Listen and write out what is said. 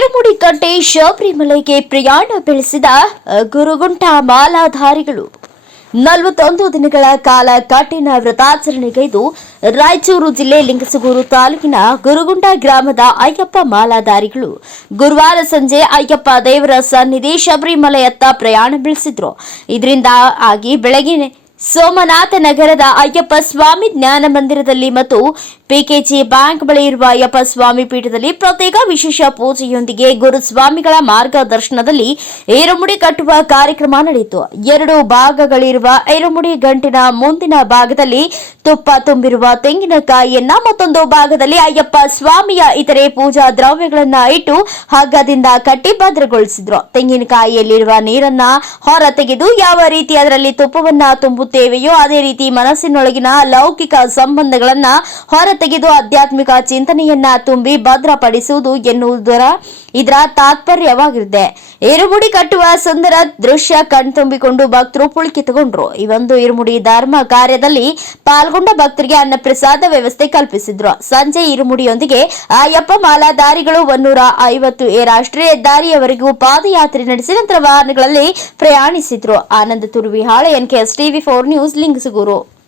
ಏರುಮುಡಿ ಕಟ್ಟೆ ಶಬರಿಮಲೆಗೆ ಪ್ರಯಾಣ ಬೆಳೆಸಿದ ಗುರುಗುಂಟ ಮಾಲಾಧಾರಿಗಳು. ನಲವತ್ತೊಂದು ದಿನಗಳ ಕಾಲ ಕಠಿಣ ವ್ರತಾಚರಣೆಗೈದು ರಾಯಚೂರು ಜಿಲ್ಲೆ ಲಿಂಗಸಗೂರು ತಾಲೂಕಿನ ಗುರುಗುಂಟ ಗ್ರಾಮದ ಅಯ್ಯಪ್ಪ ಮಾಲಾಧಾರಿಗಳು ಗುರುವಾರ ಸಂಜೆ ಅಯ್ಯಪ್ಪ ದೇವರ ಸನ್ನಿಧಿ ಶಬರಿಮಲೆಯತ್ತ ಪ್ರಯಾಣ ಬೆಳೆಸಿದ್ರು. ಇದರಿಂದ ಆಗಿ ಬೆಳಗಿನ ಸೋಮನಾಥ ನಗರದ ಅಯ್ಯಪ್ಪ ಸ್ವಾಮಿ ಜ್ಞಾನ ಮಂದಿರದಲ್ಲಿ ಮತ್ತು ಪಿಕೆಜಿ ಬ್ಯಾಂಕ್ ಬಳಿ ಇರುವ ಅಯ್ಯಪ್ಪ ಸ್ವಾಮಿ ಪೀಠದಲ್ಲಿ ಪ್ರತ್ಯೇಕ ವಿಶೇಷ ಪೂಜೆಯೊಂದಿಗೆ ಗುರುಸ್ವಾಮಿಗಳ ಮಾರ್ಗದರ್ಶನದಲ್ಲಿ ಏರುಮುಡಿ ಕಟ್ಟುವ ಕಾರ್ಯಕ್ರಮ ನಡೆಯಿತು. ಎರಡು ಭಾಗಗಳಿರುವ ಏರುಮುಡಿ ಗಂಟಿನ ಮುಂದಿನ ಭಾಗದಲ್ಲಿ ತುಪ್ಪ ತುಂಬಿರುವ ತೆಂಗಿನಕಾಯಿಯನ್ನ ಮತ್ತೊಂದು ಭಾಗದಲ್ಲಿ ಅಯ್ಯಪ್ಪ ಸ್ವಾಮಿಯ ಇತರೆ ಪೂಜಾ ದ್ರವ್ಯಗಳನ್ನ ಇಟ್ಟು ಹಗ್ಗದಿಂದ ಕಟ್ಟಿ ಭದ್ರಗೊಳಿಸಿದ್ರು. ತೆಂಗಿನಕಾಯಿಯಲ್ಲಿರುವ ನೀರನ್ನ ಹೊರ ತೆಗೆದು ಯಾವ ರೀತಿ ಅದರಲ್ಲಿ ತುಪ್ಪವನ್ನ ತುಂಬುತ್ತೇವೆಯೋ ಅದೇ ರೀತಿ ಮನಸ್ಸಿನೊಳಗಿನ ಲೌಕಿಕ ಸಂಬಂಧಗಳನ್ನ ಹೊರತೆಗೆದು ಆಧ್ಯಾತ್ಮಿಕ ಚಿಂತನೆಯನ್ನ ತುಂಬಿ ಭದ್ರಪಡಿಸುವುದು ಎನ್ನುವುದರ ಇದರ ತಾತ್ಪರ್ಯವಾಗಿದೆ ಇರುಮುಡಿ ಕಟ್ಟುವ ಸುಂದರ ದೃಶ್ಯ ಕಣ್ತುಂಬಿಕೊಂಡು ಭಕ್ತರು ಪುಳಕಿತುಕೊಂಡ್ರು ಈ ಒಂದು ಇರುಮುಡಿ ಧರ್ಮ ಕಾರ್ಯದಲ್ಲಿ ಪಾಲ್ಗೊಂಡ ಭಕ್ತರಿಗೆ ಅನ್ನ ಪ್ರಸಾದ ವ್ಯವಸ್ಥೆ ಕಲ್ಪಿಸಿದ್ರು. ಸಂಜೆ ಇರುಮುಡಿಯೊಂದಿಗೆ ಅಯ್ಯಪ್ಪ ಮಾಲಾಧಾರಿಗಳು ಒನ್ನೂರ ಐವತ್ತು ಎ ರಾಷ್ಟ್ರೀಯ ಹೆದ್ದಾರಿಯವರೆಗೂ ಪಾದಯಾತ್ರೆ ನಡೆಸಿ ನಂತರ ವಾಹನಗಳಲ್ಲಿ ಪ್ರಯಾಣಿಸಿದ್ರು. Ananda Turuvihal NKS TV four news Lingasugur